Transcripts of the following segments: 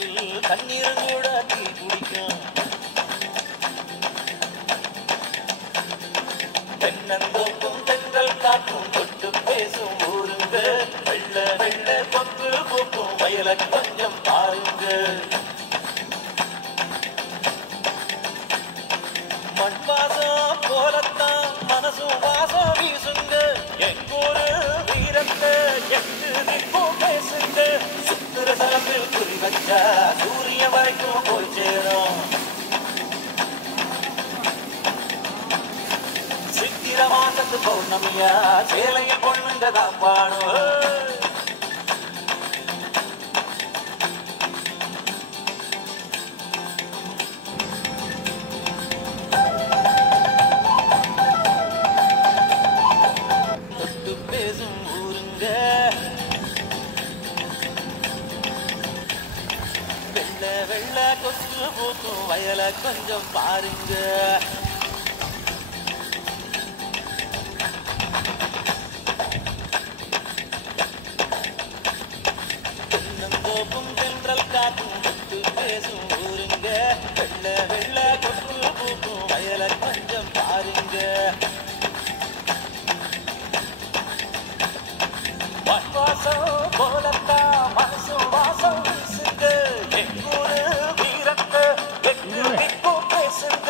மூக்கில் தண்ணீரும் கூட தீ குடிக்கும். தென்னந்தோப்பும் தென்றல் காற்றும் தொட்டு பேசும் ஊருங்க. வெள்ள வெள்ள கொக்கு பூக்கும் வயலை கொஞ்சம் பாருங்க. மண் வாசம் போலத்தான் மனசும் வாசம் வீசுங்க. எங்கூரு வீரத்தை எட்டு நிற்போம் பேசுங்க. சுத்திர சலப்பில் குறி வச்சா சூரிய வரைக்கும் போய் சேரும். சித்திர மாசத்து பௌர்ணமியா சேலையில் பொண்ணுங்க தான் பாடும். வெள்ள வெள்ள கொக்கு பூக்கும் வயலை கொஞ்சம் பாருங்க. தென்னந்தோப்பும் தென்றல் காற்றும் தொட்டு பேசும் ஊருங்க. வெள்ள வெள்ள கொக்கு பூக்கும் வயலை கொஞ்சம் பாருங்க. வாசம் போலத்தான் மனசும் வாசம் வீசுங்க. எங்கூரு வீரத்தை எட்டு நிற்போம் பேசுங்க.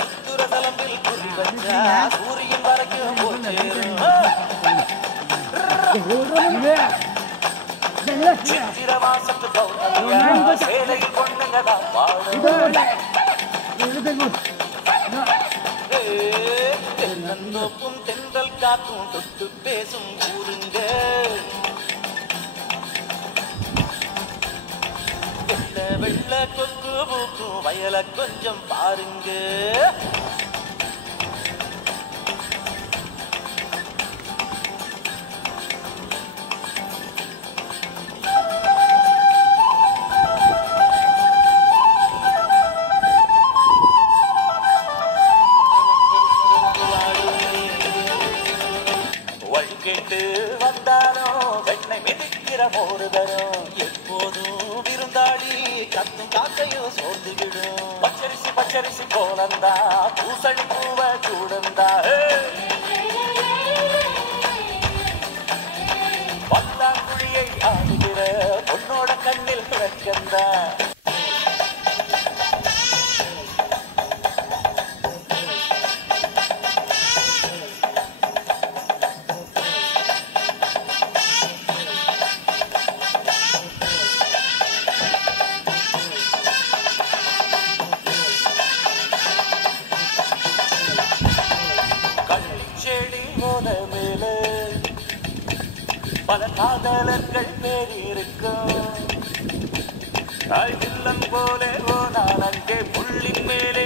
சுத்துரதலம்பில் குறி வச்சா சூரியன் வரைக்கும் போச்சேரும். சித்திர மாசத்து பௌர்ணமியா சேலையில் பொண்ணுங்க தான் பாடும். தென்னந்தோப்பும் தென்றல் காற்றும் தொட்டு பேசும் ஊருங்க. வெள்ள வெள்ள கொக்கு பூக்கும் வயலை கொஞ்சம் பாருங்க. கேட்டு வந்தானோ வெண்ணை மிதிக்கிற மோரு தரும். எப்போதும் விருந்தாளி கத்தும் காக்கையும் சோர்ந்து விடும். பச்சரிசி பச்சரிசி போலந்தா பூசணி பூவ சூடந்தா. பல்லாங்குழியை ஆடுகிற பொண்ணோட கண்ணில் கிழக்கந்தா. செடி மோத மேல பல காதலர்கள் பேரிருக்கும். இல்லம் போலே ஓ நான் அங்கே புள்ளி மேலே